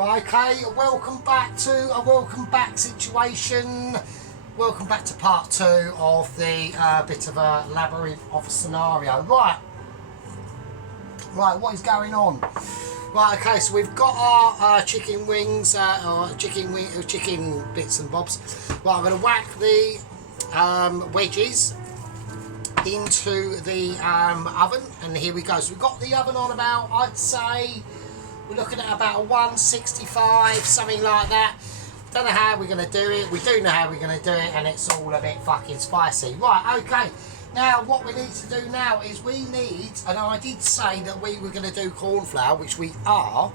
Right, okay, welcome back to a welcome back situation. Welcome back to part 2 of the bit of a labyrinth of a scenario. Right, what is going on? Right, okay, so we've got our chicken wings, chicken bits and bobs. Right, I'm going to whack the wedges into the oven, and here we go. So we've got the oven on about, I'd say, we're looking at about a 165, something like that. Don't know how we're going to do it. We do know how we're going to do it, and it's all a bit fucking spicy. Right, okay. Now, what we need to do now is we need, and I did say that we were going to do corn flour, which we are.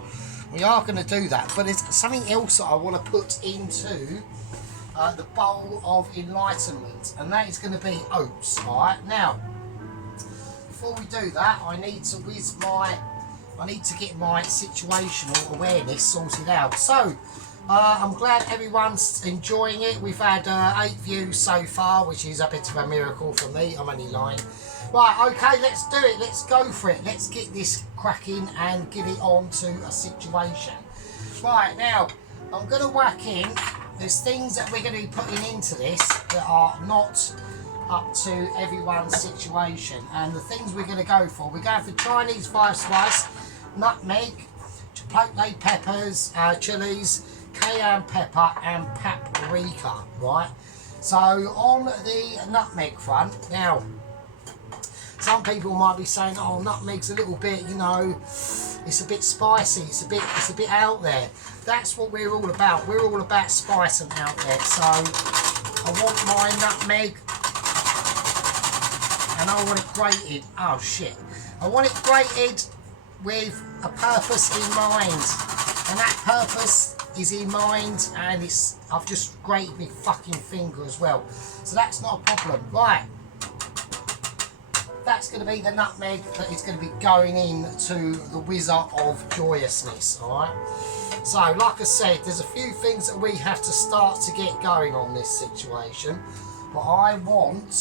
We are going to do that, but there's something else that I want to put into the bowl of enlightenment, and that is going to be oats. All right. Now, before we do that, I need to get my situational awareness sorted out. So, I'm glad everyone's enjoying it. We've had 8 views so far, which is a bit of a miracle for me. I'm only lying. Right, okay, let's do it. Let's go for it. Let's get this cracking and get it on to a situation. Right, now, I'm going to whack in. There's things that we're going to be putting into this that are not up to everyone's situation. And the things we're going to go for, we're going for Chinese 5-spice, nutmeg, chipotle peppers, chilies, cayenne pepper and paprika, right? So on the nutmeg front, now some people might be saying, oh, nutmeg's a little bit, you know, it's a bit spicy, it's a bit out there. That's what we're all about. We're all about spice and out there. So I want my nutmeg, and I want it grated. Oh shit. I want it grated with a purpose in mind, and that purpose is in mind, and I've just grated my fucking finger as well, so that's not a problem. Right, that's going to be the nutmeg that is going to be going into the whizzer of joyousness. Alright, so like I said, there's a few things that we have to start to get going on this situation, but I want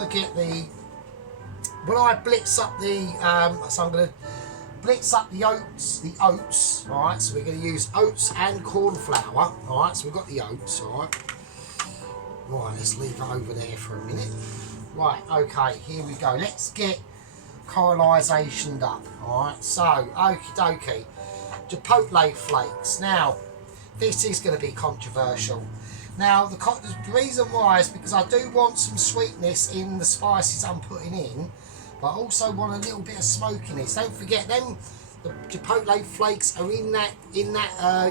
to get the, when I blitz up the, so I'm going to blitz up the oats, alright, so we're going to use oats and corn flour, alright, so we've got the oats, alright. Right, let's leave it over there for a minute. Right, okay, here we go. Let's get caramelisation up, alright, so, okie dokie, chipotle flakes. Now, this is going to be controversial. Now, the reason why is because I do want some sweetness in the spices I'm putting in, but I also want a little bit of smokiness. Don't forget, them the chipotle flakes are in that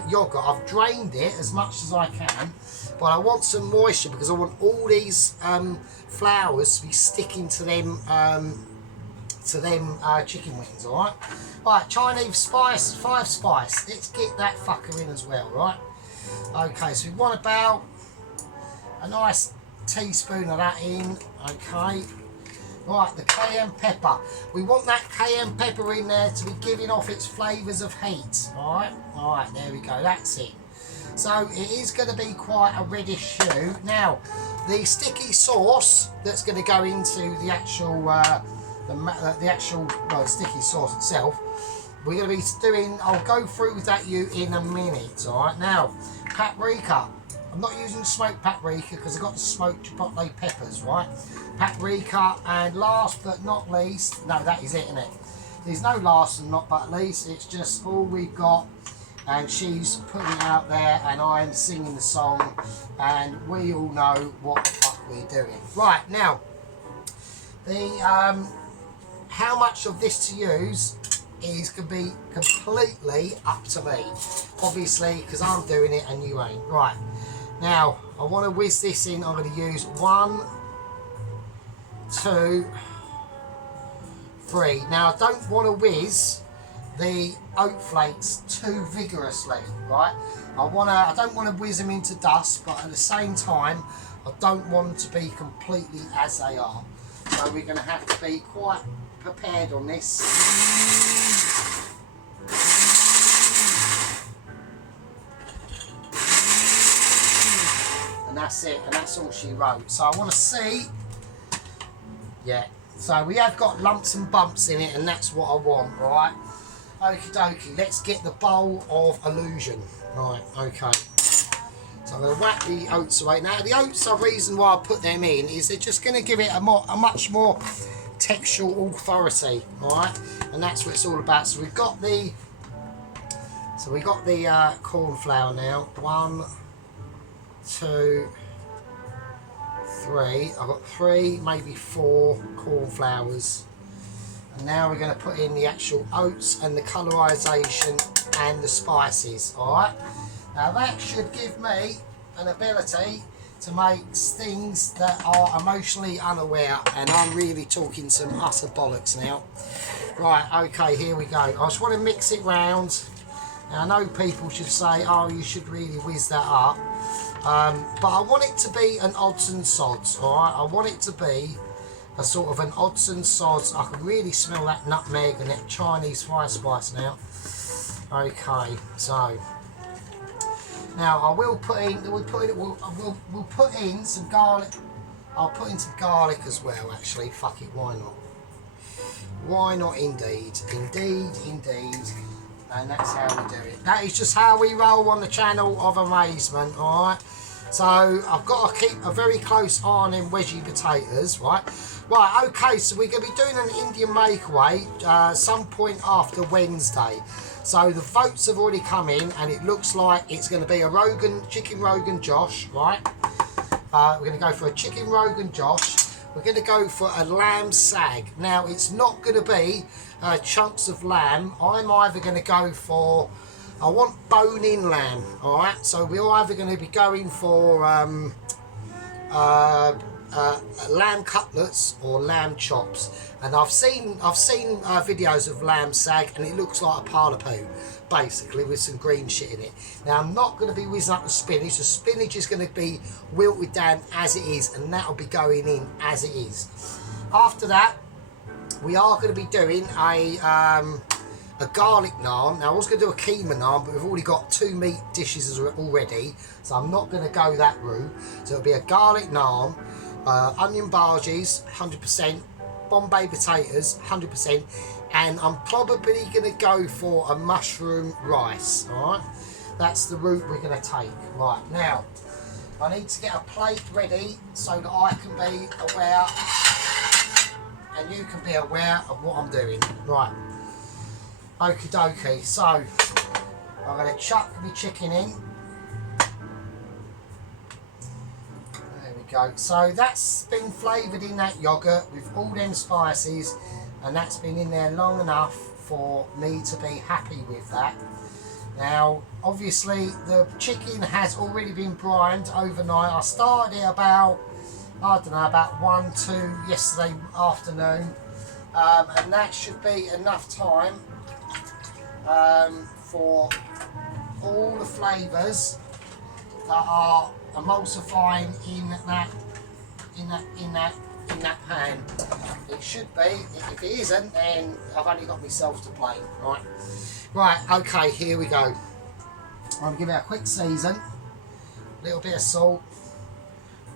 yogurt. I've drained it as much as I can, but I want some moisture because I want all these flours to be sticking to them chicken wings. All right. Right, Chinese spice, 5-spice. Let's get that fucker in as well, right? Okay, so we want about a nice teaspoon of that in. Okay. Right, the cayenne pepper. We want that cayenne pepper in there to be giving off its flavours of heat. Alright, there we go, that's it. So it is going to be quite a reddish hue. Now, the sticky sauce that's going to go into the actual, sticky sauce itself, we're going to be doing, I'll go through with that in a minute. Alright, now, paprika. I'm not using smoked paprika because I've got the smoked chipotle peppers, right? Paprika, and last but not least, no, that is it, isn't it? There's no last and not but least, it's just all we've got, and she's putting it out there, and I'm singing the song, and we all know what the fuck we're doing. Right, now, the how much of this to use is going to be completely up to me, obviously, because I'm doing it and you ain't. Right. Now, I want to whiz this in. I'm going to use 1, 2, 3. Now, I don't want to whiz the oat flakes too vigorously, right? I don't want to whiz them into dust, but at the same time, I don't want them to be completely as they are. So we're going to have to be quite prepared on this. And that's it, and that's all she wrote. So I want to see, yeah, so we have got lumps and bumps in it, and that's what I want, right? Okie dokie, let's get the bowl of illusion. Right, okay. So I'm going to whack the oats away. Now the oats, the reason why I put them in is they're just going to give it a much more textual authority, right? And that's what it's all about. So we've got the corn flour now. 1, 2, 3. I've got 3, maybe 4 corn flours. And now we're going to put in the actual oats and the colorization and the spices, alright? Now that should give me an ability to make things that are emotionally unaware, and I'm really talking some utter bollocks now. Right, okay, here we go. I just want to mix it round. Now I know people should say, oh, you should really whiz that up. But I want it to be an odds and sods, alright? I want it to be a sort of an odds and sods. I can really smell that nutmeg and that Chinese fire spice now. Okay, so now I will put in. We'll put in some garlic. I'll put in some garlic as well. Actually, fuck it, why not? Why not? Indeed, indeed, indeed. And that's how we do it. That is just how we roll on the channel of amazement. All right. So I've got to keep a very close eye on them wedgie potatoes, right? Right, okay, so we're going to be doing an Indian makeaway some point after Wednesday. So the votes have already come in, and it looks like it's going to be a chicken Rogan Josh, right? We're going to go for a chicken Rogan Josh. We're going to go for a lamb sag. Now, it's not going to be chunks of lamb. I'm either going to go for, I want bone-in lamb, all right? So we're either going to be going for lamb cutlets or lamb chops, and I've seen videos of lamb sag, and it looks like a pile of poo, basically, with some green shit in it. Now I'm not going to be whizzing up the spinach. The spinach is going to be wilted down as it is, and that'll be going in as it is. After that, we are going to be doing a garlic naan. Now I was going to do a keema naan, but we've already got 2 meat dishes already, so I'm not going to go that route. So it'll be a garlic naan, onion bhajis 100%, Bombay potatoes 100%, and I'm probably going to go for a mushroom rice. All right, that's the route we're going to take. Right, now I need to get a plate ready so that I can be aware and you can be aware of what I'm doing. Right, okie dokie, so I'm going to chuck the chicken in. Go. So that's been flavoured in that yoghurt with all them spices, and that's been in there long enough for me to be happy with that. Now obviously the chicken has already been brined overnight. I started it about, I don't know, about 1, 2 yesterday afternoon, and that should be enough time for all the flavours that are emulsifying in that pan. It should be. If it isn't, then I've only got myself to blame. Right, okay, here we go. I'm going to give it a quick season, a little bit of salt,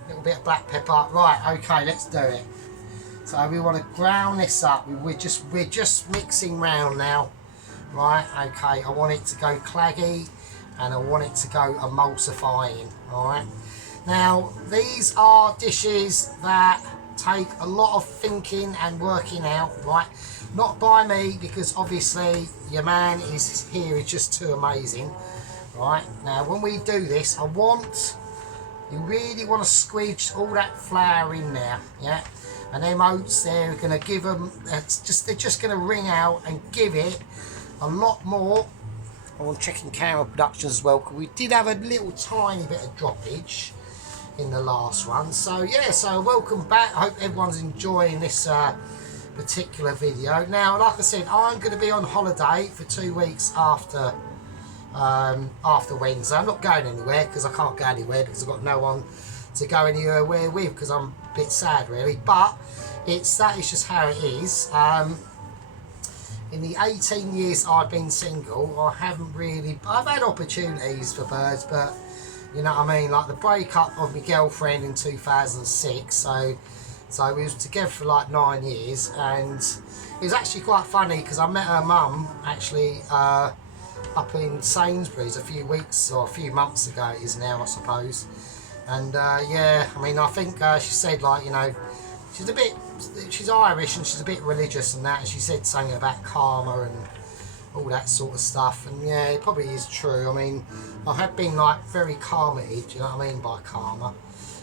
a little bit of black pepper. Right, okay, let's do it. So we want to ground this up. We're just mixing round now. Right, okay, I want it to go claggy, and I want it to go emulsifying. Alright, now these are dishes that take a lot of thinking and working out, right? Not by me, because obviously your man is just too amazing. Right, now when we do this, you really want to squeeze all that flour in there, yeah? And them oats there are going to give them, they're just going to ring out and give it a lot more. I'm checking camera production as well, because we did have a little tiny bit of droppage in the last one. So yeah, so welcome back. I hope everyone's enjoying this particular video. Now, like I said, I'm going to be on holiday for 2 weeks after Wednesday. I'm not going anywhere, because I can't go anywhere because I've got no one to go anywhere with, because I'm a bit sad really, but that is just how it is. In the 18 years I've been single, I've had opportunities for birds, but you know what I mean, like the breakup of my girlfriend in 2006, so So we was together for like 9 years, and it was actually quite funny because I met her mum actually up in Sainsbury's a few weeks or a few months ago it is now, I suppose. And yeah, I mean, I think she said, like, you know, she's Irish and she's a bit religious and that, and she said something about karma and all that sort of stuff, and yeah, it probably is true. I mean, I have been like very karma-ed, you know what I mean by karma?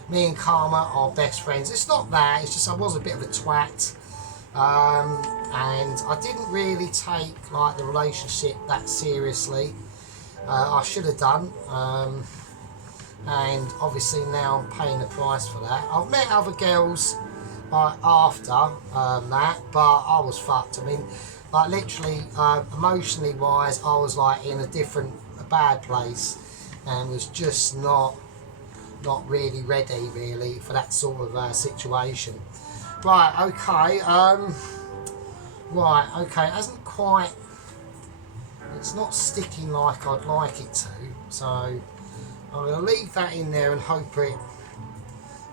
Me and karma are best friends. It's not that, it's just I was a bit of a twat, and I didn't really take like the relationship that seriously. I should have done, and obviously now I'm paying the price for that. I've met other girls like after that, but I was fucked. I mean, like literally, emotionally wise, I was like in a bad place, and was just not really ready really for that sort of situation. Right, okay, it hasn't quite, it's not sticking like I'd like it to, so I'm going to leave that in there and hope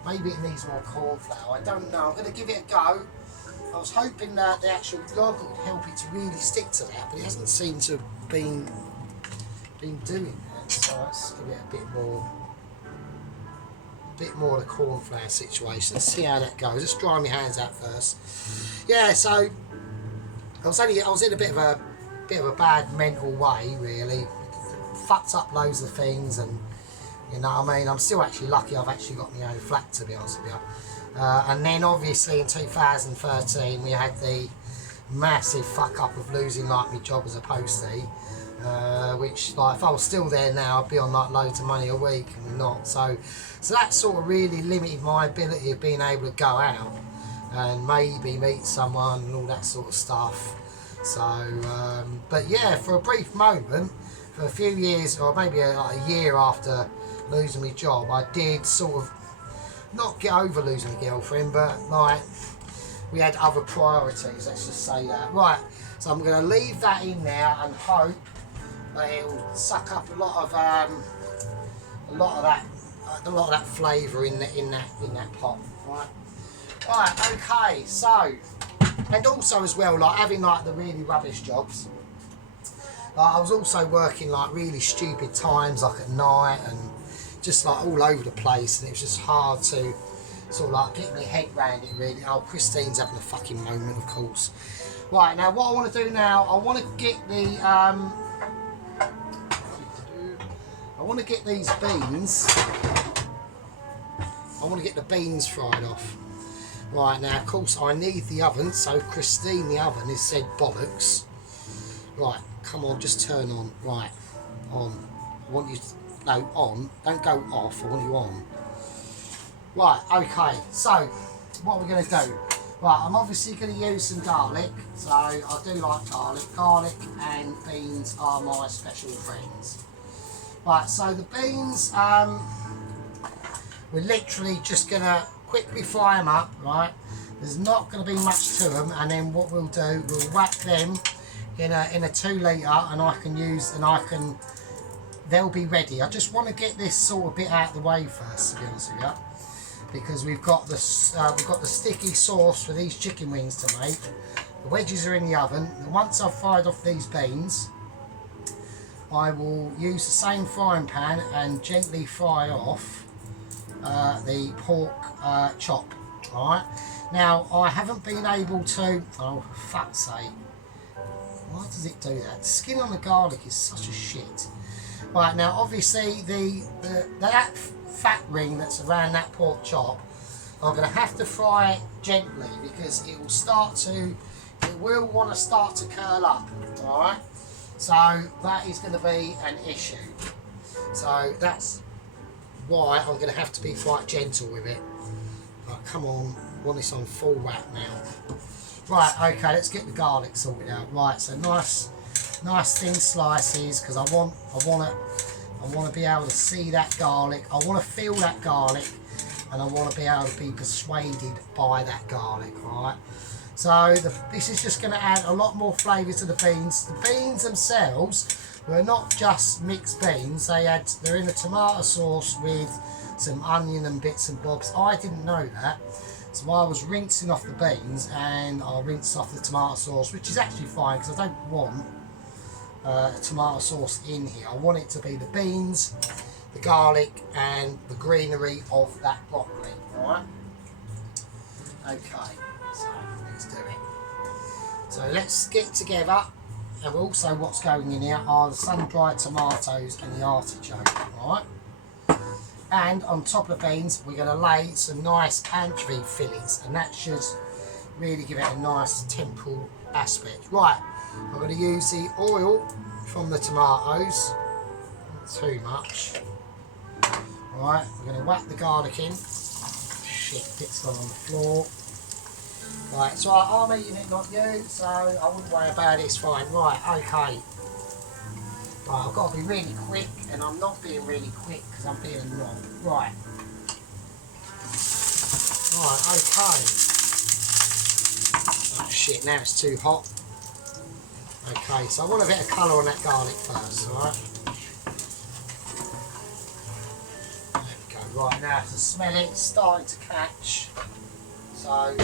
maybe it needs more corn flour, I don't know. I'm going to give it a go. I was hoping that the actual yogurt would help it to really stick to that, but it hasn't seemed to have been doing that, so let's give it a bit more of the corn flour situation. Let's see how that goes. Just dry my hands out first. Yeah, so I was in a bit of a bad mental way really. Fucked up loads of things, and you know what I mean, I'm still actually lucky I've actually got my own flat, to be honest with you. And then obviously in 2013 we had the massive fuck up of losing like my job as a postie, which like if I was still there now I'd be on like loads of money a week, and we're not. So that sort of really limited my ability of being able to go out and maybe meet someone and all that sort of stuff. So but yeah, for a brief moment, for a few years, or maybe like a year after losing my job, I did sort of not get over losing a girlfriend, but like we had other priorities, let's just say that. Right, so I'm going to leave that in there and hope that it'll suck up a lot of that flavour in that pot. Right, okay. So, and also as well, like having like the really rubbish jobs. Like I was also working like really stupid times, like at night and just like all over the place, and it was just hard to sort of like get my head around it really. Oh, Christine's having a fucking moment, of course. Right, now what I want to do now, I want to get the these beans. I want to get the beans fried off. Right, now of course I need the oven, so Christine the oven has said bollocks. Right, come on, just turn on. Right, on. I want you to, no, on. Don't go off, I want you on. Right, okay, so what we're going to do. Right, I'm obviously going to use some garlic. So I do like garlic. Garlic and beans are my special friends. Right, so the beans, we're literally just going to quickly fry them up, right? There's not going to be much to them, and then what we'll do, we'll whack them in a 2 litre, and they'll be ready. I just want to get this sort of bit out of the way first, to be honest with you, because we've got the sticky sauce for these chicken wings to make. The wedges are in the oven, and once I've fried off these beans, I will use the same frying pan and gently fry off the pork chop. Alright, now I haven't been able to, oh for fuck's sake, why does it do that? The skin on the garlic is such a shit. Right, now obviously that fat ring that's around that pork chop, I'm going to have to fry it gently because it will want to start to curl up. Alright, so that is going to be an issue. So that's why I'm going to have to be quite gentle with it. Right, come on, I want this on full whack now. Right, okay, let's get the garlic sorted out. Right, so nice thin slices, because I want to be able to see that garlic. I want to feel that garlic, and I want to be able to be persuaded by that garlic. Right. So this is just going to add a lot more flavour to the beans. The beans themselves were not just mixed beans. They're in a tomato sauce with some onion and bits and bobs. I didn't know that. So I was rinsing off the beans, and I'll rinse off the tomato sauce, which is actually fine because I don't want tomato sauce in here. I want it to be the beans, the garlic, and the greenery of that broccoli. Alright? Okay, so let's do it. So let's get together, and also what's going in here are the sun-dried tomatoes and the artichoke. Alright? And on top of the beans, we're going to lay some nice anchovy fillets, and that should really give it a nice temple aspect. Right, I'm going to use the oil from the tomatoes, not too much. Right, we're going to whack the garlic in. Shit, it's gone on the floor. Right, so I'm eating it, not you, so I wouldn't worry about it, it's fine. Right, okay. Right, I've got to be really quick, and I'm not being really quick because I'm being a knob. Right. Right, okay. Oh shit, now it's too hot. Okay, so I want a bit of colour on that garlic first, alright? There we go. Right, now to smell it, it's starting to catch. So,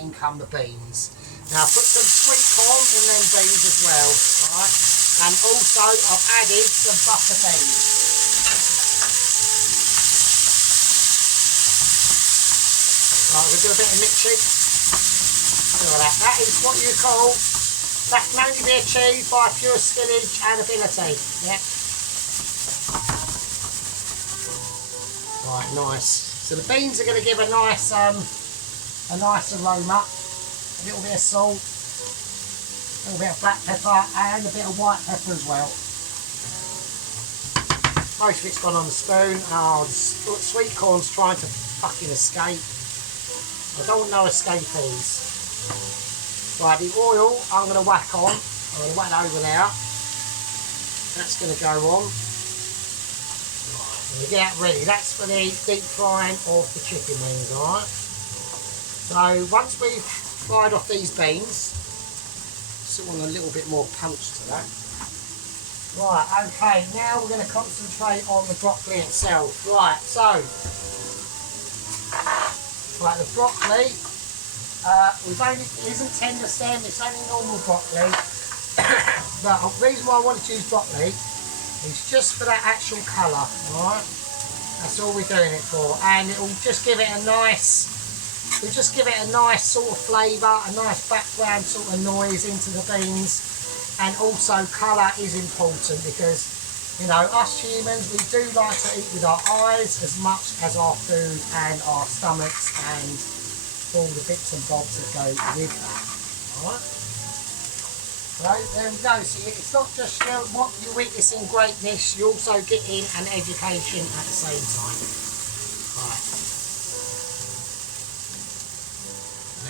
in come the beans. Now put some sweet corn in them beans as well, alright? And also I've added some butter beans. Right, we'll do a bit of mixing. Look at that. That is what you call, that can only be achieved by pure skillage and ability. Yep. Right, nice. So the beans are going to give a nice aroma. A little bit of salt, a little bit of black pepper, and a bit of white pepper as well. Most of it's gone on the spoon. Oh, the sweet corn's trying to fucking escape. I don't want no escapees. Right, the oil I'm going to whack on. I'm going to whack that over there. That's going to go on. Right, I'm going to get that ready. That's for the deep frying of the chicken wings, alright? So once we've fried off these beans, still want a little bit more punch to that. Right, okay, now we're going to concentrate on the broccoli itself. Right, so, right, the broccoli, it isn't tender stem, it's only normal broccoli. But the reason why I wanted to use broccoli is just for that actual colour, alright? That's all we're doing it for, and it will just give it a nice, sort of flavour, a nice background sort of noise into the beans. And also colour is important because, you know, us humans, we do like to eat with our eyes as much as our food and our stomachs and all the bits and bobs that go with that. Alright? So there we go. So it's not just what you're witnessing greatness, you're also getting an education at the same time. Right.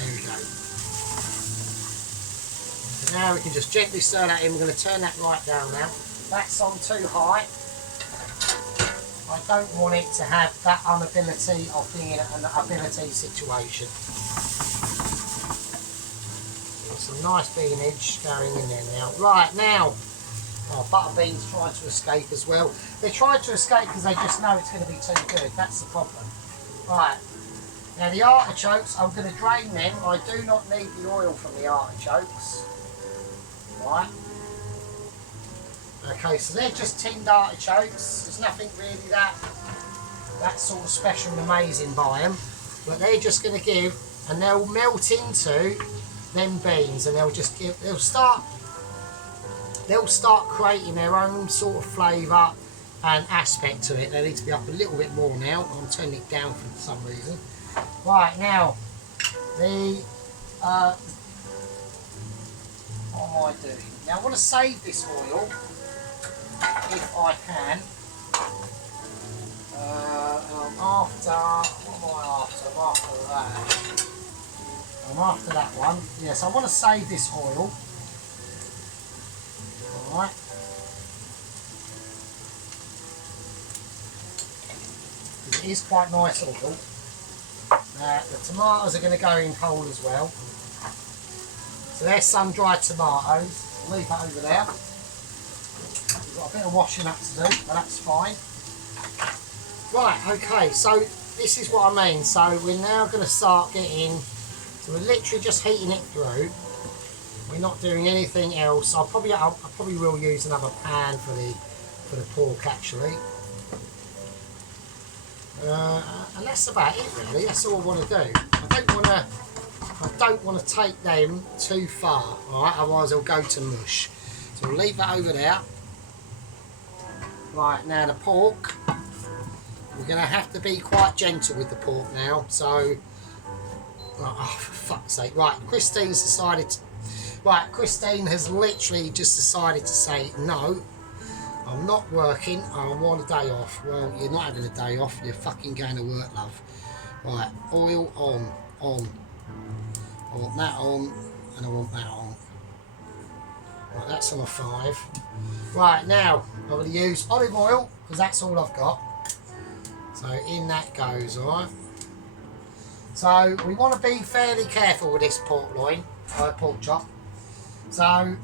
There we go. So now we can just gently stir that in. We're going to turn that right down now. That's on too high. I don't want it to have that inability of being in an ability situation. Some nice beanage going in there now. Right, now, butter beans trying to escape as well. They're trying to escape because they just know it's going to be too good. That's the problem. Right, now the artichokes, I'm going to drain them. I do not need the oil from the artichokes. Right. Okay, so they're just tinned artichokes. There's nothing really that sort of special and amazing by them. But they're just going to give, and they'll melt into them beans, and they'll start creating their own sort of flavour and aspect to it. They need to be up a little bit more now. I'm turning it down for some reason. Right, now what am I doing? Now I want to save this oil if I can. I'm after that. I'm after that one. Yes, I want to save this oil. Alright. It is quite nice oil. The tomatoes are going to go in whole as well. So there's sun-dried tomatoes. I'll leave that over there. We've got a bit of washing up to do, but that's fine. Right, okay, so this is what I mean. So we're now going to start getting, so we're literally just heating it through. We're not doing anything else. I probably will use another pan for the pork actually. And that's about it really. That's all I want to do. I don't want to take them too far, alright, otherwise they'll go to mush. So we'll leave that over there. Right, now the pork, we're going to have to be quite gentle with the pork now. So, oh for fuck's sake. Right, Christine has literally just decided to say, no, I'm not working, I want a day off. Well, you're not having a day off, you're fucking going to work, love. Right, oil on. I want that on, and I want that on. Right, that's on a 5. Right, now, I'm going to use olive oil, because that's all I've got. So in that goes, alright. So we want to be fairly careful with this pork chop. So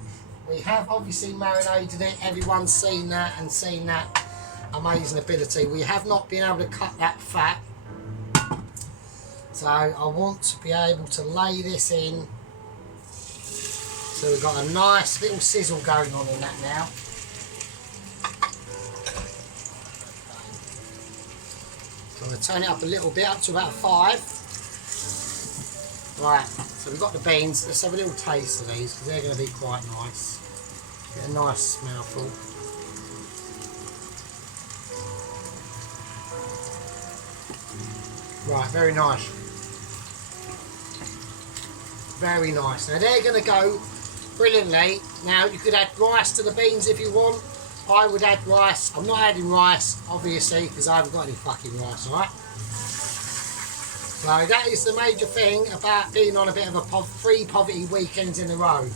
we have obviously marinated it, everyone's seen that and seen that amazing ability. We have not been able to cut that fat. So I want to be able to lay this in. So we've got a nice little sizzle going on in that now. So I'm going to turn it up a little bit, up to about 5. Right, so we've got the beans. Let's have a little taste of these because they're going to be quite nice. Get a nice mouthful. Right, very nice. Very nice. Now they're going to go brilliantly. Now you could add rice to the beans if you want. I would add rice. I'm not adding rice, obviously, because I haven't got any fucking rice, alright? So that is the major thing about being on a bit of a 3 poverty weekends in a row.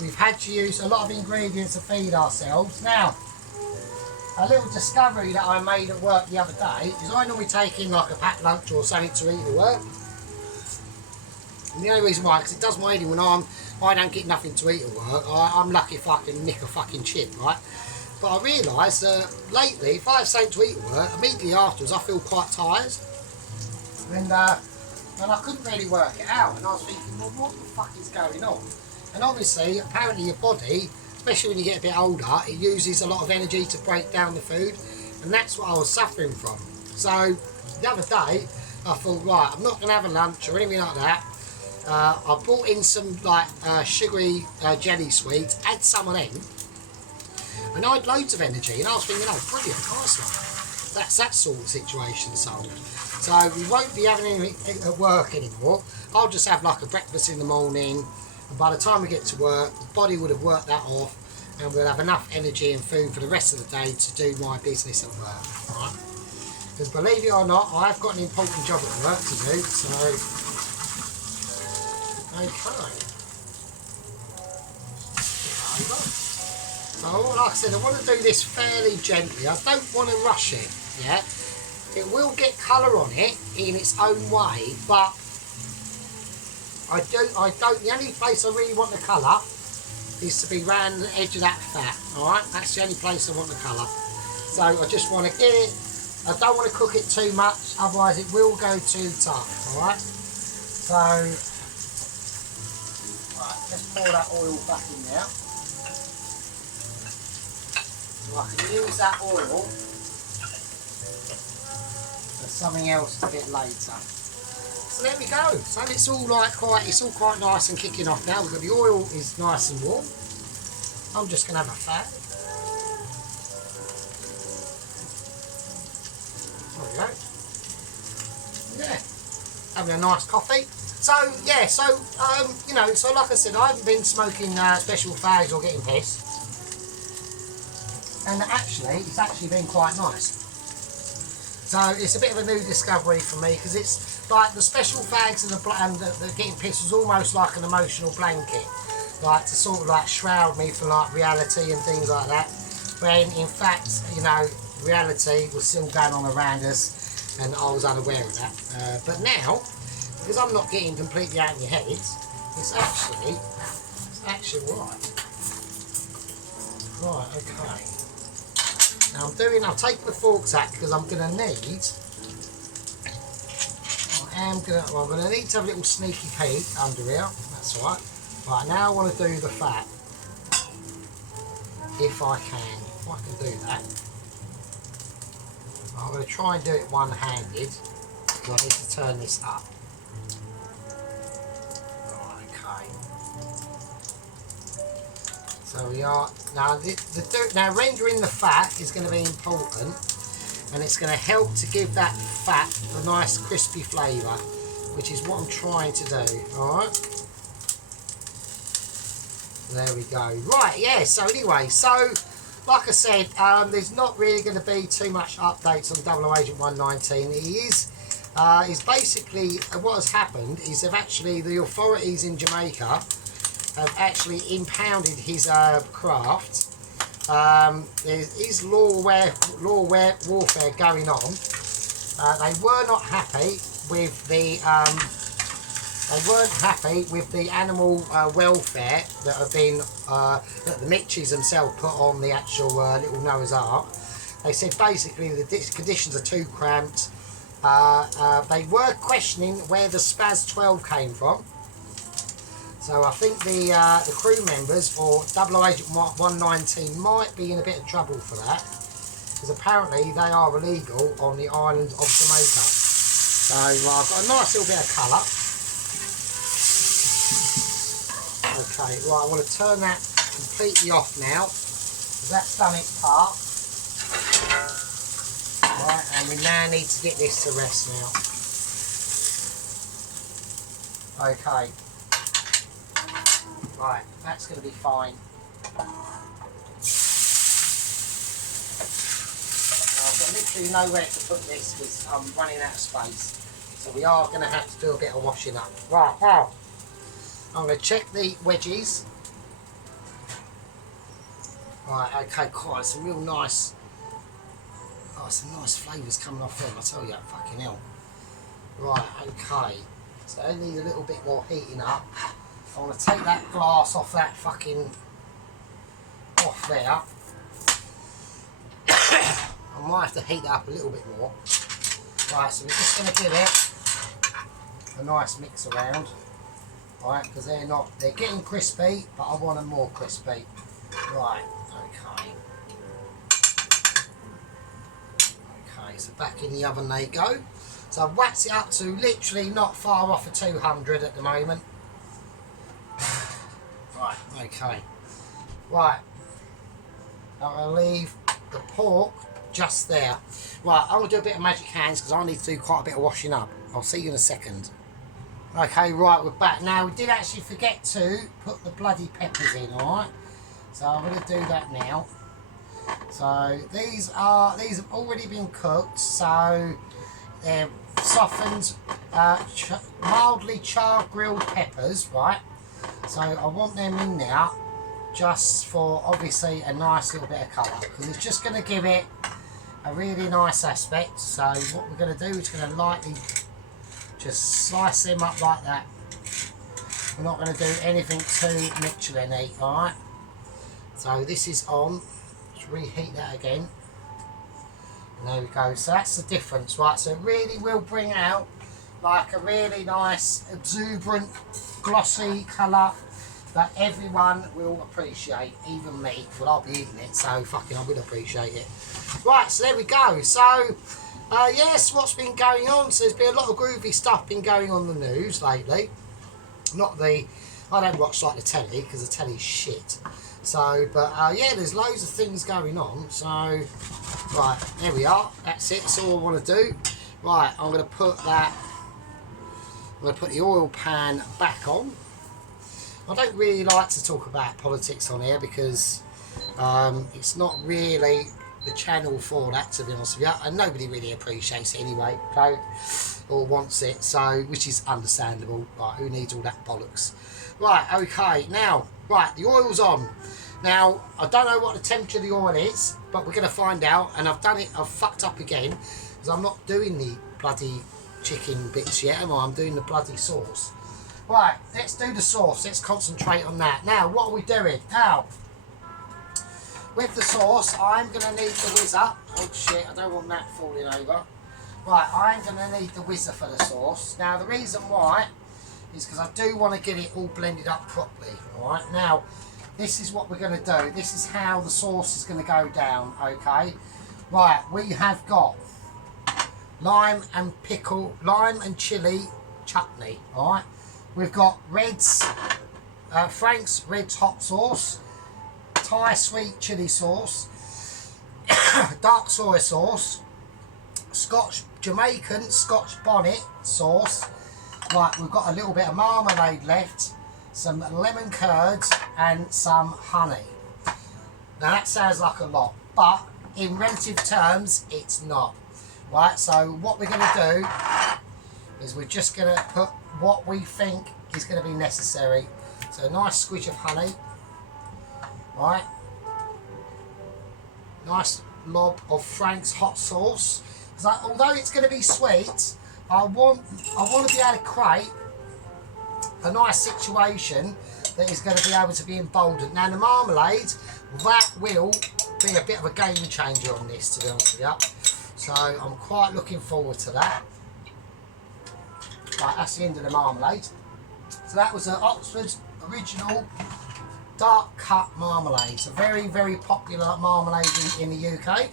We've had to use a lot of ingredients to feed ourselves. Now, a little discovery that I made at work the other day is I normally take in like a packed lunch or something to eat at work. And the only reason why, because it does my eating when I don't get nothing to eat at work. I'm lucky if I can nick a fucking chip, right? But I realised lately, if I have something to eat at work, immediately afterwards I feel quite tired. And I couldn't really work it out. And I was thinking, well, what the fuck is going on? And obviously, apparently your body, especially when you get a bit older, it uses a lot of energy to break down the food. And that's what I was suffering from. So the other day, I thought, right, I'm not going to have a lunch or anything like that. I brought in some like sugary jelly sweets, had some of them, and I had loads of energy. And I was thinking, oh, brilliant, nice one. That's that sort of situation solved. So we won't be having anything at work anymore. I'll just have like a breakfast in the morning, and by the time we get to work, the body would have worked that off, and we'll have enough energy and food for the rest of the day to do my business at work. Right? Because believe it or not, I've got an important job at work to do. So. Okay. So like I said, I want to do this fairly gently. I don't want to rush it, yeah? It will get colour on it in its own way, but the only place I really want the colour is to be round the edge of that fat, alright? That's the only place I want the colour. So I just want to get it, I don't want to cook it too much, otherwise it will go too tough, alright? So, let's pour that oil back in there. So I can use that oil for something else a bit later. So there we go. So it's all quite nice and kicking off now. We've got the oil is nice and warm. I'm just gonna have a fag. There we go. Yeah. Having a nice coffee. So yeah, you know, so like I said, I haven't been smoking special fags or getting pissed, and it's actually been quite nice. So it's a bit of a new discovery for me because it's like the special fags and the getting pissed was almost like an emotional blanket, like to sort of like shroud me from like reality and things like that. When in fact, you know, reality was still going on around us, and I was unaware of that. But now, because I'm not getting completely out of your head, it's actually right. Right, okay. Now I'll take the forks out because I'm going to need am gonna, well, I'm gonna need to have a little sneaky peek under here. That's all right. Right, now I want to do the fat. If I can do that. I'm going to try and do it one-handed because I need to turn this up. Right, okay. So we are now. Now rendering the fat is going to be important, and it's going to help to give that fat a nice crispy flavour, which is what I'm trying to do. All right. There we go. Right, yeah, so anyway, so like I said, there's not really going to be too much updates on Double O Agent 119. Is basically what has happened is they've actually, the authorities in Jamaica have actually impounded his craft. There is warfare going on. They were not happy with the animal welfare that have been that the Mitchies themselves put on the actual little Noah's Ark. They said basically the conditions are too cramped. They were questioning where the Spaz 12 came from. So I think the crew members for Double O Agent 119 might be in a bit of trouble for that, because apparently they are illegal on the island of Jamaica. So I've got a nice little bit of colour. Okay, right, I want to turn that completely off now, because that's done its part. Right, and we now need to get this to rest now. Okay. Right, that's going to be fine. I've got literally nowhere to put this because I'm running out of space. So we are going to have to do a bit of washing up. Right, now, I'm going to check the wedges. Right, okay, quite some real nice, some nice flavours coming off them, I tell you, fucking hell. Right, okay, so I need a little bit more heating up. I want to take that glass off that fucking, off there. I might have to heat it up a little bit more. Right, so we're just going to give it a nice mix around. Right, because they're getting crispy, but I want them more crispy. Right, okay. Okay, so back in the oven they go. So I've waxed it up to literally not far off of 200 at the moment. Right, okay. Right, I'm going to leave the pork just there. Right, I'm going to do a bit of magic hands because I need to do quite a bit of washing up. I'll see you in a second. Okay, right, we're back. Now, we did actually forget to put the bloody peppers in, alright? So I'm going to do that now. So these have already been cooked, so they're softened, mildly charred grilled peppers, right? So I want them in there just for obviously a nice little bit of colour, because it's just going to give it a really nice aspect. So what we're going to do is going to lightly just slice them up like that. We're not going to do anything too Michelin-y, alright? So this is on. Let's reheat that again. And there we go. So that's the difference, right? So it really will bring out like a really nice, exuberant, glossy colour that everyone will appreciate, even me. Well, I'll be eating it, so fucking I will appreciate it. Right, so there we go. So, yes, what's been going on? So there's been a lot of groovy stuff been going on the news lately. I don't watch like the telly, because the telly's shit. So, but yeah, there's loads of things going on. So, right, there we are. That's it. That's all I want to do. Right, I'm going to put that. I'm going to put the oil pan back on. I don't really like to talk about politics on here because it's not really the channel for that, to be honest with you, and nobody really appreciates it anyway, okay, or wants it, so, which is understandable. Right, who needs all that bollocks? Right, okay, now, right, the oil's on. Now, I don't know what the temperature of the oil is, but we're going to find out, and I've fucked up again, because I'm not doing the bloody chicken bits yet, am I? I'm doing the bloody sauce. Right, let's do the sauce. Let's concentrate on that. Now, what are we doing? Now, with the sauce, I'm going to need the whiz up. Oh shit, I don't want that falling over. Right, I'm going to need the whizzer for the sauce. Now the reason why is because I do want to get it all blended up properly. Alright, now this is what we're going to do. This is how the sauce is going to go down, okay? Right, we have got lime and chilli chutney, alright? We've got Red's, Frank's Red's hot sauce, Thai sweet chilli sauce, dark soy sauce, Jamaican Scotch bonnet sauce. Right, we've got a little bit of marmalade left, some lemon curds and some honey. Now that sounds like a lot, but in relative terms it's not. Right, so what we're going to do is we're just going to put what we think is going to be necessary. So a nice squidge of honey, right, nice lob of Frank's hot sauce. Although it's going to be sweet, I want to be able to create a nice situation that is going to be able to be emboldened. Now the marmalade, that will be a bit of a game changer on this, to be honest with you. So I'm quite looking forward to that. Right, that's the end of the marmalade. So that was an Oxford original dark cut marmalade. It's a very, very popular marmalade in the UK.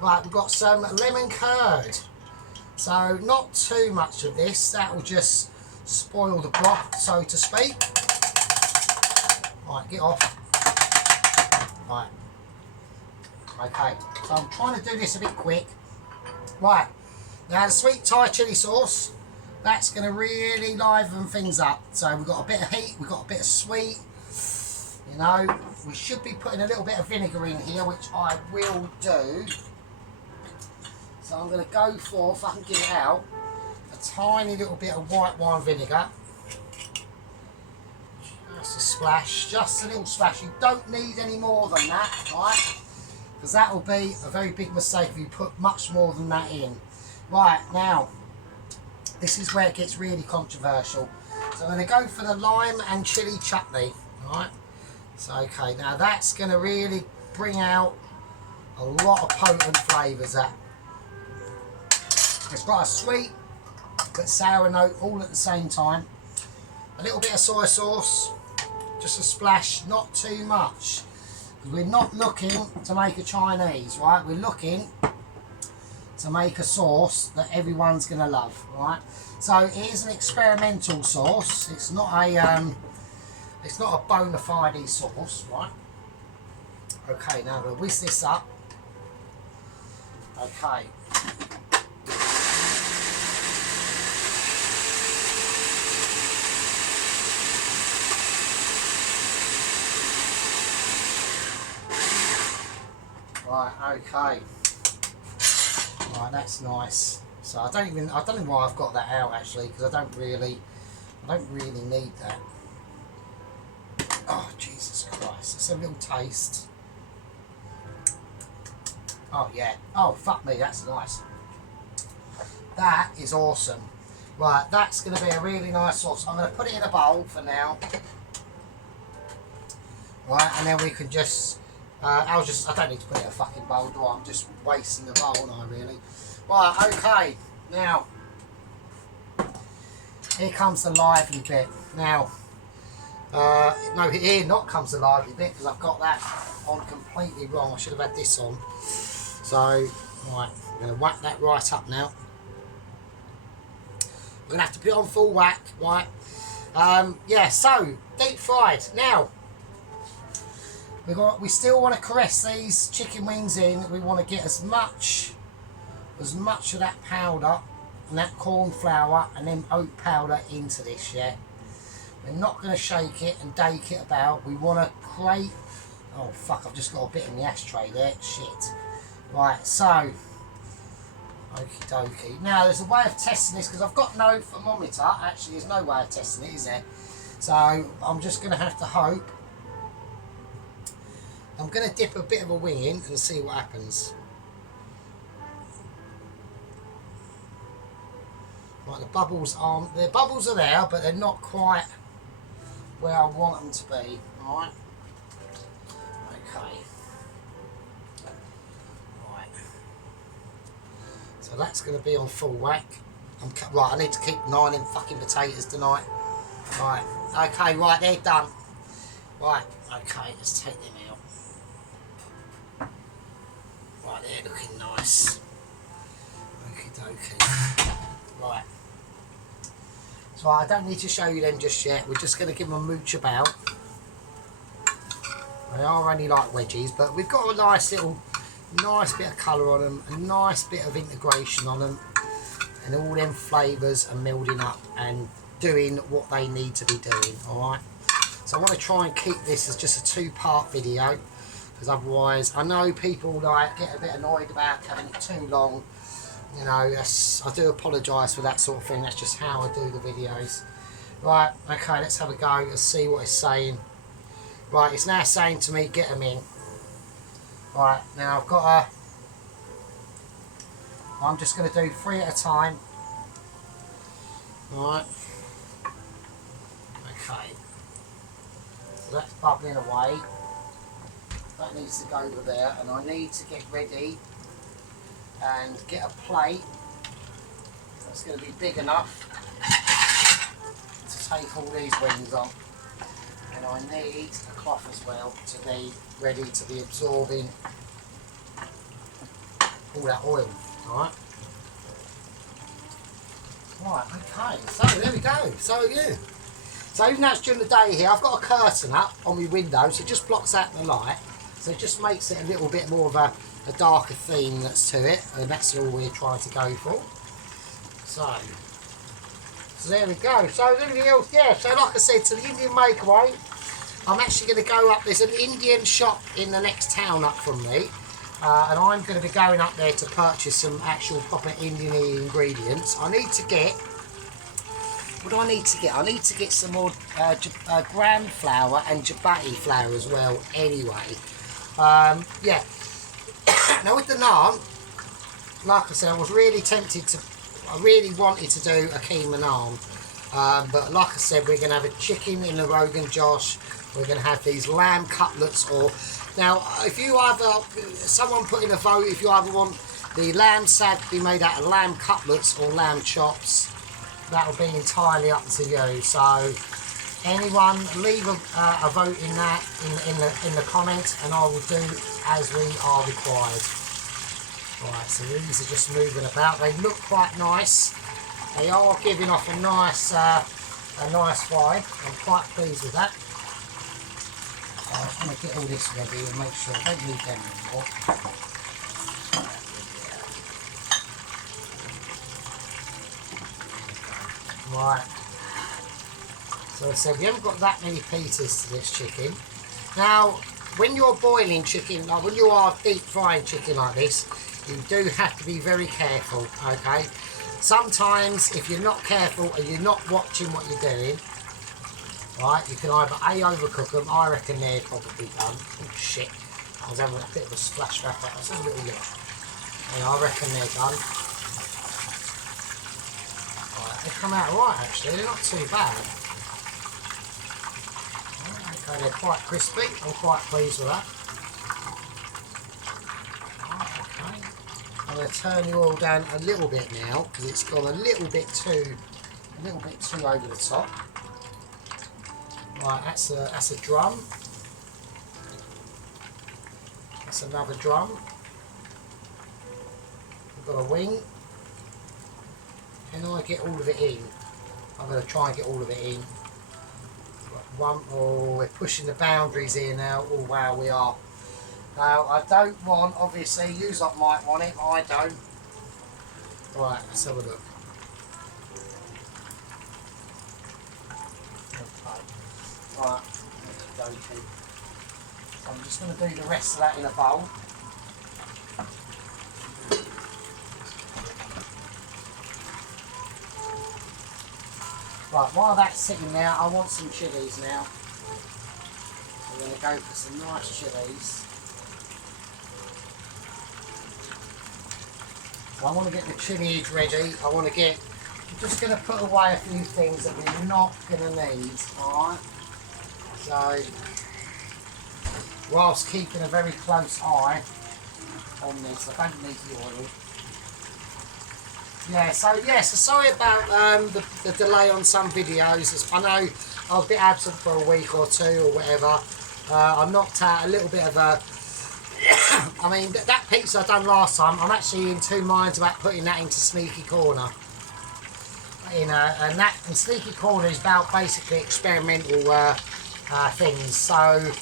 Right, we've got some lemon curd. So not too much of this, that will just spoil the broth, so to speak. Right, get off. Right. Okay, so I'm trying to do this a bit quick. Right, now the sweet Thai chilli sauce, that's going to really liven things up. So we've got a bit of heat, we've got a bit of sweet. You know, we should be putting a little bit of vinegar in here, which I will do. So I'm going to go for, if I can get it out, a tiny little bit of white wine vinegar. Just a splash, just a little splash. You don't need any more than that, right? Because that will be a very big mistake if you put much more than that in. Right, now, this is where it gets really controversial. So I'm going to go for the lime and chilli chutney, right? So, okay, now that's going to really bring out a lot of potent flavours. That it's got a sweet but sour note all at the same time. A little bit of soy sauce, just a splash, not too much. We're not looking to make a Chinese, right? We're looking to make a sauce that everyone's going to love, right? So it is an experimental sauce. It's not a bona fide sauce, right? Okay, now we'll whisk this up. Okay. Right, okay. Right, that's nice. So I don't know why I've got that out actually, because I don't really need that. Oh Jesus Christ, it's a little taste. Oh yeah. Oh fuck me, that's nice. That is awesome. Right, that's going to be a really nice sauce. I'm going to put it in a bowl for now. Right, and then we can just I don't need to put it in a fucking bowl, do I? I'm just wasting the bowl, aren't I, really? Right, okay, now, here comes the lively bit. Now, no, here not comes the lively bit, because I've got that on completely wrong. I should have had this on. So, right, I'm going to whack that right up now. I'm going to have to put it on full whack, right? Yeah, so, deep fried. Now, we still want to caress these chicken wings in. We want to get as much of that powder and that corn flour and then oat powder into this, yeah? We're not going to shake it and dake it about. We want to create... Oh, fuck, I've just got a bit in the ashtray there. Shit. Right, so... Okie dokie. Now, there's a way of testing this, because I've got no thermometer. Actually, there's no way of testing it, is there? So, I'm just going to have to hope. I'm going to dip a bit of a wing in and see what happens. Right, the bubbles are there, but they're not quite where I want them to be. Alright. Okay. Right. So So that's going to be on full whack. Right, I need to keep 9 in fucking potatoes tonight. Right, okay, right, they're done. Right, okay, let's take them out. Right, they're looking nice. Okie dokie. Right. So I don't need to show you them just yet. We're just going to give them a mooch about. They are only like wedges, but we've got a nice bit of colour on them, a nice bit of integration on them, and all them flavours are melding up and doing what they need to be doing. Alright, so I want to try and keep this as just a 2-part video, because otherwise I know people like get a bit annoyed about having it too long. You know, I do apologise for that sort of thing. That's just how I do the videos. Right, okay, let's have a go. Let's see what it's saying. Right, it's now saying to me, get them in. Right, now I've got I'm just going to do 3 at a time. Right. Okay. So that's bubbling away. That needs to go over there, and I need to get ready and get a plate that's going to be big enough to take all these wings on. And I need a cloth as well to be ready to be absorbing all that oil. Right. Right, okay, so there we go. So yeah. So even though it's during the day here, I've got a curtain up on my window, so it just blocks out the light. So it just makes it a little bit more of a darker theme that's to it, and that's all we're trying to go for. So there we go. So everything else, yeah, so like I said, to the Indian Makeaway, I'm actually going to go up. There's an Indian shop in the next town up from me, and I'm going to be going up there to purchase some actual proper Indian ingredients. I need to get, what do I need to get? I need to get some more gram flour and jabati flour as well anyway. Yeah. Now with the naan, like I said, I was really tempted to, I really wanted to do a keema naan, but like I said, we're going to have a chicken in the Rogan Josh, we're going to have these lamb cutlets, or, now if you either, someone put in a vote if you either want the lamb sad to be made out of lamb cutlets or lamb chops, that will be entirely up to you. So anyone leave a vote in that in the comments, and I will do as we are required. Right, so these are just moving about. They look quite nice. They are giving off a nice vibe. I'm quite pleased with that. I'm going to get all this ready and make sure I don't need them anymore. Right. So I said we haven't got that many pieces to this chicken. Now, when you're boiling chicken, like when you are deep frying chicken like this, you do have to be very careful, okay? Sometimes if you're not careful and you're not watching what you're doing, right, you can either A, overcook them. I reckon they're probably done. Oh shit, I was having a bit of a splash back. Let's have a little look. Yeah, I reckon they're done. Right, they come out right actually, they're not too bad. Okay, they're quite crispy. I'm quite pleased with that. Okay. I'm going to turn the oil down a little bit now because it's gone a little bit too over the top. Right, that's a drum. That's another drum. We've got a wing. Can I get all of it in? I'm going to try and get all of it in. One, oh, we're pushing the boundaries here now. Oh wow, we are. Now I don't want, obviously, you lot might want it, I don't. Right, let's have a look. Okay. Right, okay. So I'm just going to do the rest of that in a bowl. Right, while that's sitting there, I want some chillies now. I'm going to go for some nice chillies. So I want to get the chillies ready. I'm just going to put away a few things that we're not going to need, alright? So, whilst keeping a very close eye on this, I don't need the oil. Yeah, so sorry about the delay on some videos. I know I was a bit absent for a week or two or whatever. I knocked out a little bit of a... I mean, that pizza I done last time, I'm actually in two minds about putting that into Sneaky Corner. You know, and Sneaky Corner is about basically experimental things. So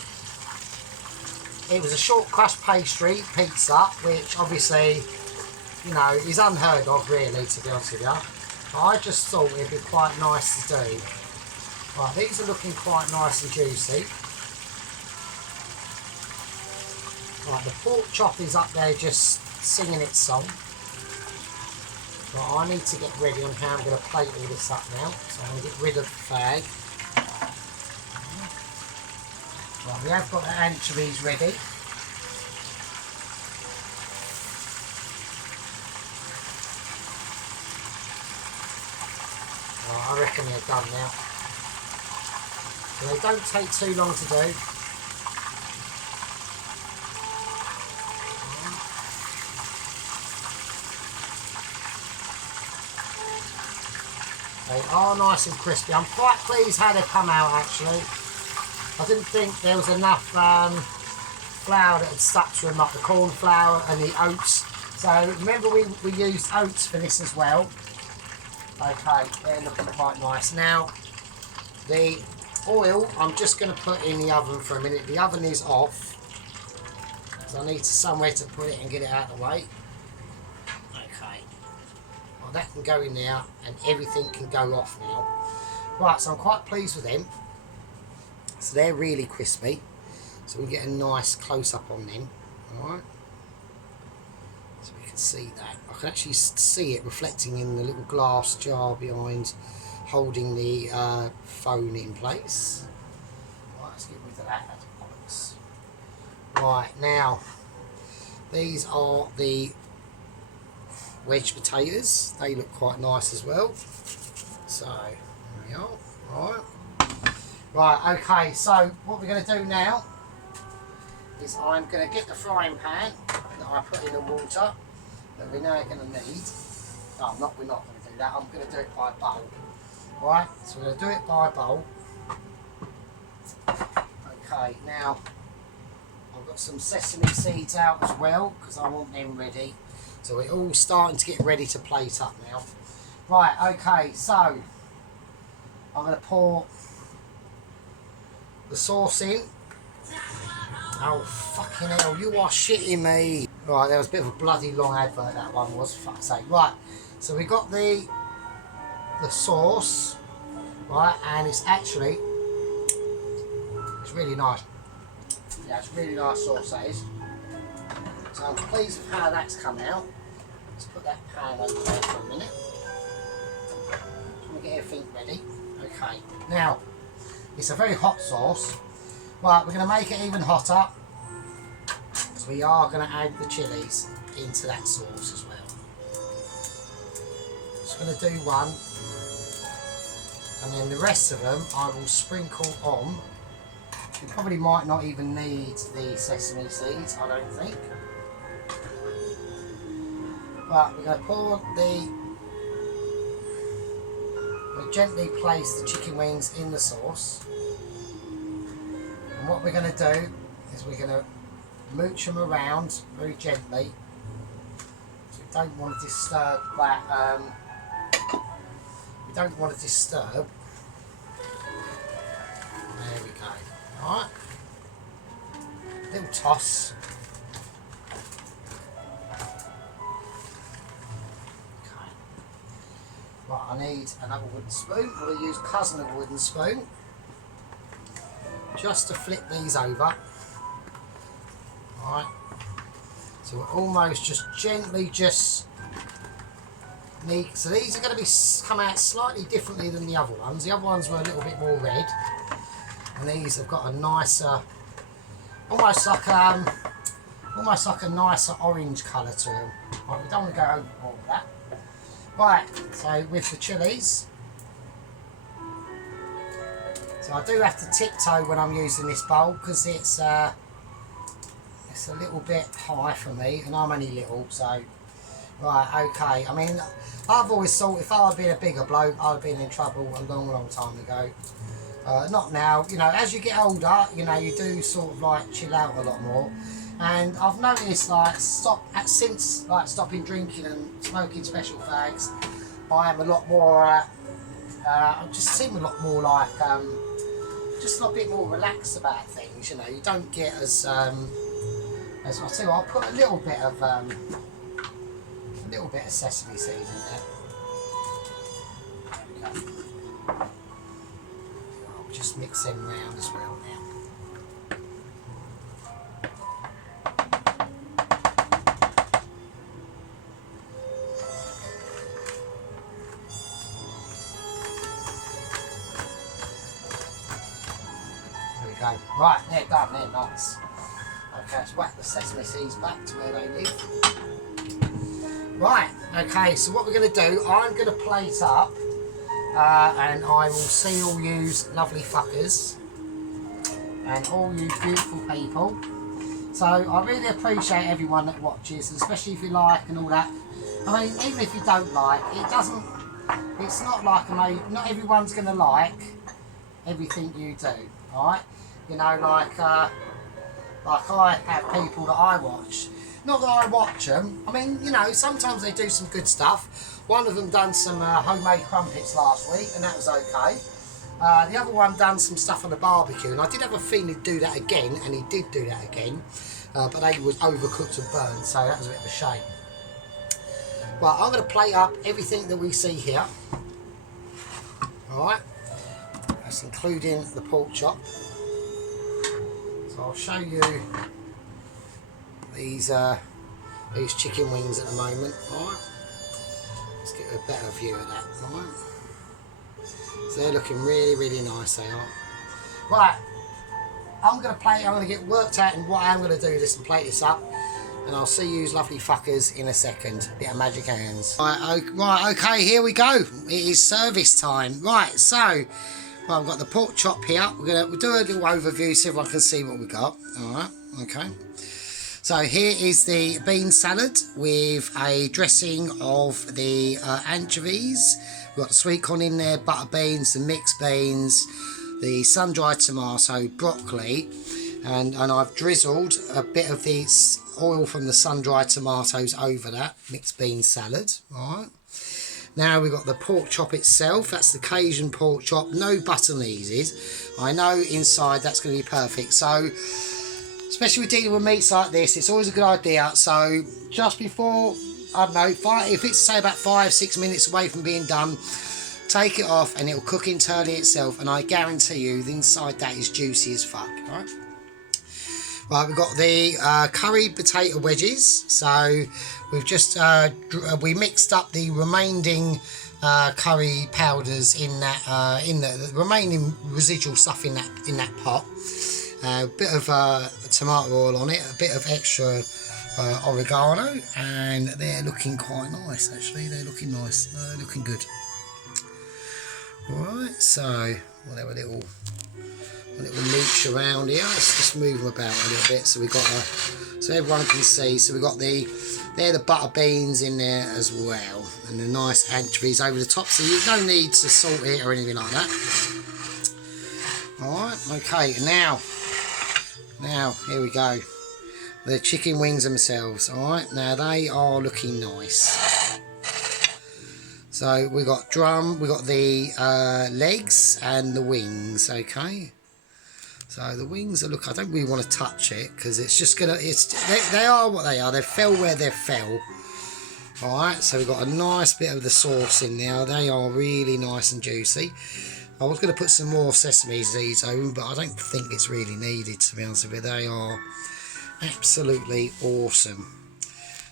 it was a short crust pastry pizza, which obviously, you know, is unheard of really, to be honest with you. But I just thought it'd be quite nice to do. Right, these are looking quite nice and juicy. Right, the pork chop is up there just singing its song. Right, I need to get ready on how I'm going to plate all this up now. So I'm going to get rid of the fag. Right, we have got the anchovies ready. Right, I reckon they're done now. So they don't take too long to do. They are nice and crispy. I'm quite pleased how they come out actually. I didn't think there was enough flour that had stuck to them, like the corn flour and the oats. So remember we used oats for this as well. Okay, they're looking quite nice. Now the oil I'm just going to put in the oven for a minute. The oven is off, so I need somewhere to put it and get it out of the way. Okay, well that can go in there and everything can go off now. Right, so I'm quite pleased with them. So they're really crispy, so we get a nice close-up on them. Alright, so we can see that. I can actually see it reflecting in the little glass jar behind, holding the phone in place. Right, let's get rid of that, that's bollocks. Right, now, these are the wedge potatoes. They look quite nice as well. So, there we are. Alright. Right, okay, so what we're going to do now is I'm going to get the frying pan that I put in the water that we're now going to need. No, we're not going to do that, I'm going to do it by bowl. Right, so we're going to do it by bowl. Okay, now I've got some sesame seeds out as well because I want them ready. So we're all starting to get ready to plate up now. Right, okay, so I'm going to pour the sauce in. Oh fucking hell, you are shitting me. Right, there was a bit of a bloody long advert that one was, for fuck's sake. Right, so we got the sauce, right, and it's actually, it's really nice. Yeah, it's really nice sauce that is. So I'm pleased with how that's come out. Let's put that pan over there for a minute. Just want to get everything ready. Okay, now, it's a very hot sauce. Right, we're going to make it even hotter. So we are going to add the chilies into that sauce as well. Just going to do one. And then the rest of them I will sprinkle on. You probably might not even need the sesame seeds, I don't think. But we're going to pour we'll gently place the chicken wings in the sauce. And what we're going to do is we're going to mooch them around very gently. So we don't want to disturb that. We don't want to disturb. There we go. Alright. Little toss. Okay. Right, I need another wooden spoon. I'm going to use cousin of a wooden spoon. Just to flip these over. Alright. So we're almost just gently so these are going to come out slightly differently than the other ones. The other ones were a little bit more red, and these have got a nicer, almost like a nicer orange colour to them. Right, we don't want to go overboard with that. Right, so with the chilies, so I do have to tiptoe when I'm using this bowl because it's a little bit high for me, and I'm only little, so Right, okay. I mean, I've always thought if I'd been a bigger bloke, I'd have been in trouble a long, long time ago. Not now. You know, as you get older, you know, you do sort of like chill out a lot more. And I've noticed, like, since like stopping drinking and smoking special fags, I am a lot more. I just seem a lot more like, just a bit more relaxed about things. You know, you don't get as I tell you, I'll put a little bit of sesame seed in there. There we go. I'll just mix them round as well now. There we go. Right, they're done, they're nice. Okay, let's whack the sesame seeds back to where they live. Right, okay, so what we're going to do, I'm going to plate up and I will see all you lovely fuckers and all you beautiful people. So I really appreciate everyone that watches, especially if you like and all that. I mean, even if you don't like, it's not like, not everyone's going to like everything you do, alright? You know, like I have people that I watch. Not that I watch them. I mean, you know, sometimes they do some good stuff. One of them done some homemade crumpets last week, and that was okay. The other one done some stuff on the barbecue, and I did have a feeling he'd do that again, and he did do that again. But they was overcooked and burned, so that was a bit of a shame. Well, I'm going to plate up everything that we see here. Alright. That's including the pork chop. So I'll show you these chicken wings at the moment. Alright, let's get a better view of that. Alright, so they're looking really, really nice, they are. Right, I'm going to get worked out in what I'm going to do this and plate this up, and I'll see you lovely fuckers in a second. Bit of magic hands. Right, okay, here we go. It is service time. Right, so well, I've got the pork chop here. We'll do a little overview so everyone can see what we got. Alright, okay. So here is the bean salad with a dressing of the anchovies. We've got the sweet corn in there, butter beans, the mixed beans, the sun-dried tomato, broccoli, and I've drizzled a bit of the oil from the sun-dried tomatoes over that mixed bean salad. All right. Now we've got the pork chop itself. That's the Cajun pork chop, no butter needed. I know inside that's going to be perfect. So, especially with dealing with meats like this, it's always a good idea. So just before, I don't know, if it's say about 5-6 minutes away from being done, take it off and it'll cook internally itself, and I guarantee you the inside that is juicy as fuck. Alright, right, we've got the curried potato wedges. So we've just we mixed up the remaining curry powders in that in the remaining residual stuff in that pot. A bit of tomato oil on it, a bit of extra oregano, and they're looking quite nice actually. They're looking nice, they're looking good. Alright, so we'll have a little mooch around here. Let's just move them about a little bit so we got so everyone can see. So we've got they're the butter beans in there as well, and the nice anchovies over the top, so there's no need to salt it or anything like that. Alright, okay, now here we go, the chicken wings themselves. Alright, now they are looking nice. So we got the legs and the wings. Okay, so the wings are, I don't really want to touch it because it's just gonna, they are what they are. They fell where they fell. Alright, so we've got a nice bit of the sauce in there. They are really nice and juicy. I was going to put some more sesame seeds over, but I don't think it's really needed, to be honest with you. They are absolutely awesome.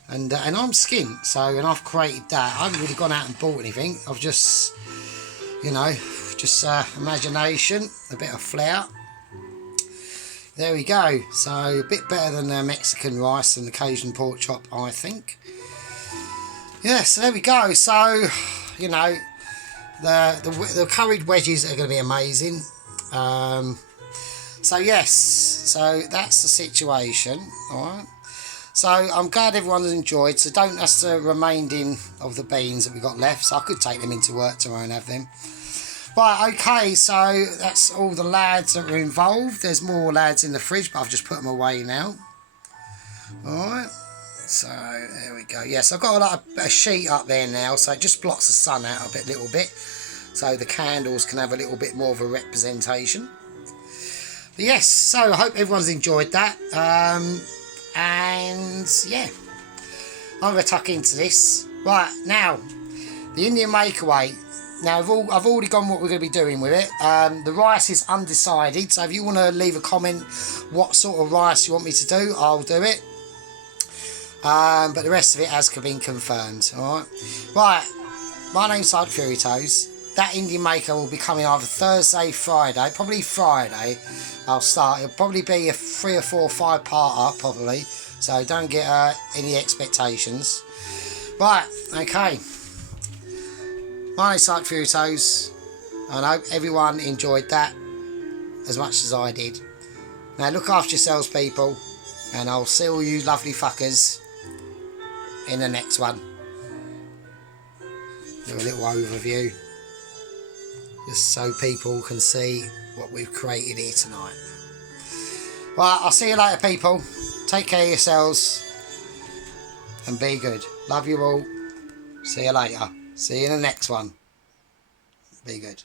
And I'm skint, so, and I've created that. I haven't really gone out and bought anything. I've just, you know, just imagination, a bit of flair. There we go. So a bit better than Mexican rice and the Cajun pork chop, I think. Yeah, so there we go. So, you know, the curried wedges are going to be amazing. So yes, so that's the situation. All right. So I'm glad everyone's enjoyed. So don't, that's the remaining of the beans that we got left. So I could take them into work tomorrow and have them. Right, okay, so that's all the lads that were involved. There's more lads in the fridge, but I've just put them away now. Alright, so there we go. Yes, I've got a sheet up there now, so it just blocks the sun out a little bit. So the candles can have a little bit more of a representation. But yes, so I hope everyone's enjoyed that. And yeah, I'm going to tuck into this. Right, now, the Indian Makeaway. Now, I've already gone what we're going to be doing with it. The rice is undecided, so if you want to leave a comment what sort of rice you want me to do, I'll do it. But the rest of it has been confirmed, alright? Right, my name's Sergeant Fury Toes. That Indian Maker will be coming either Thursday, Friday, probably Friday. I'll start. It'll probably be a 3 or 4 or 5 parter, probably. So don't get any expectations. Right, okay. My name's Sergeant Fury Toes. I hope everyone enjoyed that as much as I did. Now look after yourselves, people, and I'll see all you lovely fuckers in the next one. Do a little overview, just so people can see what we've created here tonight. Right, I'll see you later, people. Take care of yourselves and be good. Love you all. See you later. See you in the next one. Be good.